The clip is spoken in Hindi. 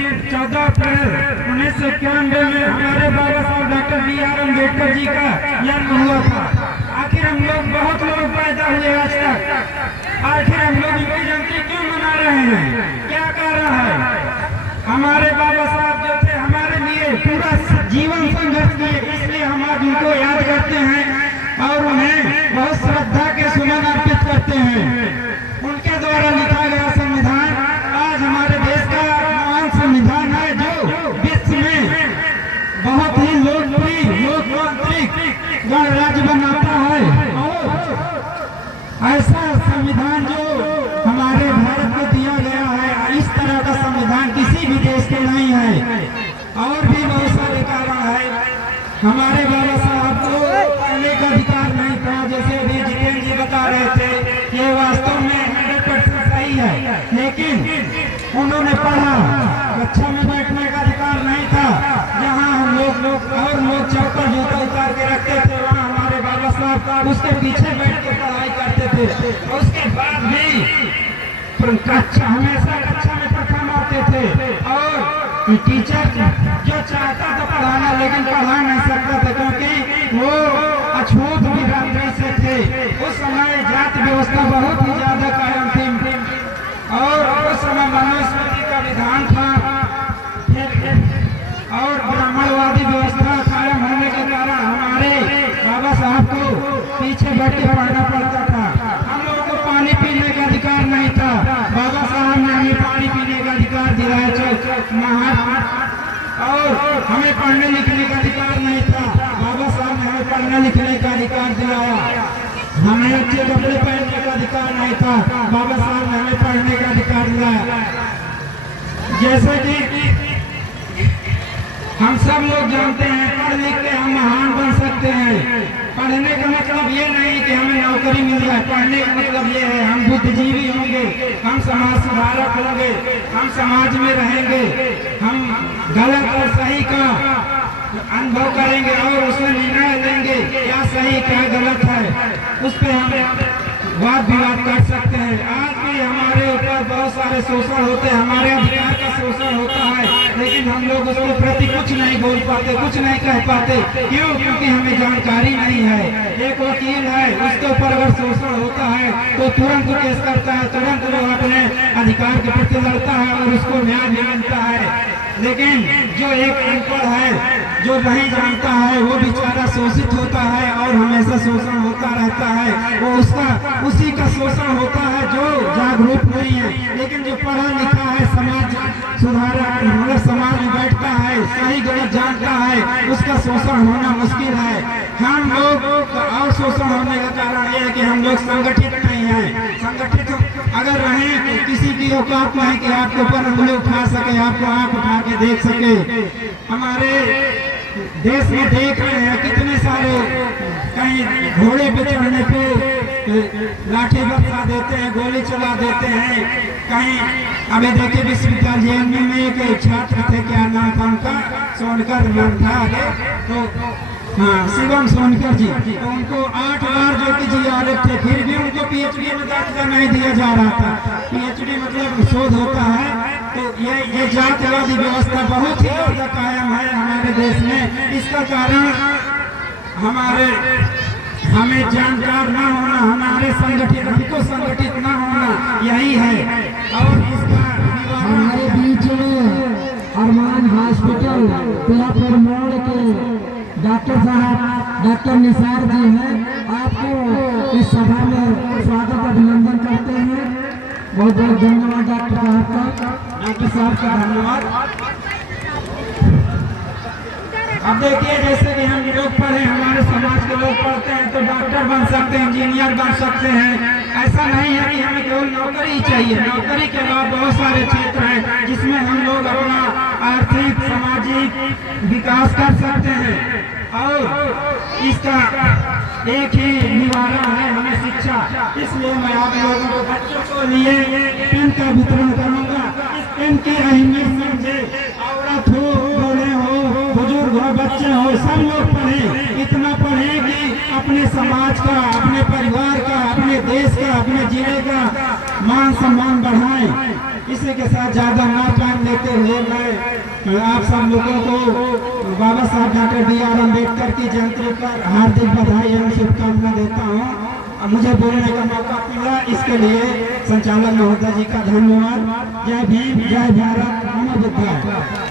14 अप्रैल 1991 में हमारे बाबा साहब डॉक्टर B.R. अम्बेडकर जी का जन्म हुआ था। आखिर हम लोग बहुत लोग पैदा हुए आज तक, आखिर हम लोग इनकी जयंती क्यों मना रहे हैं, क्या कारण है? हमारे बाबा साहब जो थे हमारे लिए पूरा जीवन संघर्ष किए, इसलिए हम आज उनको याद करते हैं और उन्हें बहुत श्रद्धा के सुमन अर्पित करते हैं। उनके द्वारा लिखा गया संविधान आज हमारे देश का महान संविधान है, जो विश्व में बहुत ही लोकप्रिय लोकतांत्रिक गणराज्य बनाता है। और ऐसा संविधान जो हमारे भारत को दिया गया है, इस तरह का संविधान किसी भी देश के नहीं है। और भी बहुत सारे कारण है। हमारे बाबा साहब को पढ़ने का अधिकार नहीं था, जैसे अभी जितेंद्र जी बता रहे थे, ये वास्तव में 100% सही है, लेकिन उन्होंने पढ़ा, कक्षा में बैठने का अधिकार नहीं था। जहाँ हम लोग और लोग चौका जूता उतार के रखते थे, वहाँ हमारे बाबा साहब उसके पीछे बैठ के पढ़ाई करते थे। उसके बाद भी हमेशा कक्षा में प्रथम आते थे और टीचर जो चाहता था पढ़ाना, लेकिन पढ़ा नहीं सकता था क्योंकि वो अछूत बिरादरी से थे। उस समय जाति व्यवस्था बहुत ही ज्यादा कायम थी और उस समय मनुस्मृति का विधान था और ब्राह्मणवादी व्यवस्था कायम होने के कारण हमारे बाबा साहब को पीछे बैठ के पढ़ना पड़ता था। हम लोगों को पानी पीने का अधिकार नहीं था, बाबा साहब ने हमें पानी पीने का अधिकार दिलाया। और हमें पढ़ने लिखने का अधिकार नहीं था, बाबा साहब ने हमें पढ़ने लिखने का अधिकार दिलाया। हमें अच्छे कपड़े पहनने का अधिकार नहीं था, बाबा साहब ने हमें पढ़ने का अधिकार दिलाया। जैसे कि हम सब लोग जानते हैं, पढ़ लिख के हम महान बन सकते हैं। पढ़ने का मतलब ये नहीं कि हमें नौकरी मिल जाए, पढ़ने का मतलब ये है हम बुद्धिजीवी होंगे, हम समाज सुधारक होंगे, हम समाज में रहेंगे, हम गलत और सही का अनुभव करेंगे और उसमें निर्णय लेंगे क्या सही क्या गलत है, उस पर हम वाद विवाद कर सकते हैं। आज भी हमारे ऊपर बहुत सारे शोषण होते हैं, हमारे अधिकार का शोषण होता है, लेकिन हम लोग उसके प्रति कुछ नहीं बोल पाते, कुछ नहीं कह पाते। क्यों? क्योंकि हमें जानकारी नहीं है। एक वकील है, उसके ऊपर अगर शोषण होता है तो तुरंत केस करता है, तुरंत वो अपने अधिकार के प्रति लड़ता है और उसको न्याय भी मिलता है। लेकिन जो एक अनपढ़ है, जो नहीं जानता है, वो बेचारा शोषित होता है और हमेशा शोषण होता रहता है। वो उसी का शोषण होता है जो जागरूक नहीं है। लेकिन जो पढ़ा लिखा है, समाज सुधारक मतलब समाज में बैठता है, सही गलत जानता है, उसका शोषण होना मुश्किल है। हम लोग और शोषण होने का कारण ये है कि हम लोग संगठित नहीं है। संगठित अगर रहें तो किसी की औकात नहीं कि आपके ऊपर उंगली उठा सके, आपको आंख उठा के देख सके। हमारे देश में देख रहे हैं कितने सारे कहीं घोड़े पे चढ़ने पे लाठी बरसा देते हैं, गोली चला देते हैं। कहीं अभी देखिए विश्वविद्यालय में एक छात्र थे, क्या नाम था उनका, सोनकर नाम था आगे, तो हाँ शिवम सोनकर जी, तो उनको 8 बार जो कि GRF थे, फिर भी उनको PhD में दाखिला नहीं दिया जा रहा था। PhD मतलब शोध होता है। तो ये जातिवादी व्यवस्था बहुत ही ज्यादा कायम है हमारे देश में। इसका कारण हमें जानकार ना होना, हमारे संगठित हमको संगठित ना होना, यही है। और इसका हमारे बीच में अरमान हॉस्पिटल पिलापुर मोड़ के डॉक्टर साहब डॉक्टर निसार जी हैं, आपको इस सभा में स्वागत अभिनंदन करते हैं। बहुत बहुत धन्यवाद डॉक्टर साहब का, डॉक्टर साहब का धन्यवाद। अब देखिए जैसे कि हम लोग पढ़े, हमारे समाज के लोग पढ़ते हैं तो डॉक्टर बन सकते हैं, इंजीनियर बन सकते हैं। ऐसा नहीं है कि हमें केवल नौकरी ही चाहिए। नौकरी के अलावा बहुत सारे क्षेत्र हैं जिसमें हम लोग अपना आर्थिक सामाजिक विकास कर सकते हैं। और इसका एक ही निवारण है, हमें शिक्षा। इसलिए मैं आप लोगों को बच्चों को लिए पेन का वितरण करूंगा। इस पेन की अहमियत समझे, औरत हो, बूढ़े हो, बुजुर्ग हो, बच्चे हो, सब लोग पढ़े। इतना पढ़े कि अपने समाज का, अपने परिवार का, अपने देश का, अपने जिले का मान सम्मान बढ़ाएं। इसी के साथ ज्यादा ना टाइम लेते हुए मैं आप सब लोगों को बाबा साहब डॉक्टर B.R. अम्बेडकर की जयंती पर हार्दिक बधाई एवं शुभकामना देता हूँ। मुझे बोलने का मौका मिला, इसके लिए संचालक महोदय जी का धन्यवाद। जय भीम, जय भारत, नमो बुद्धाय।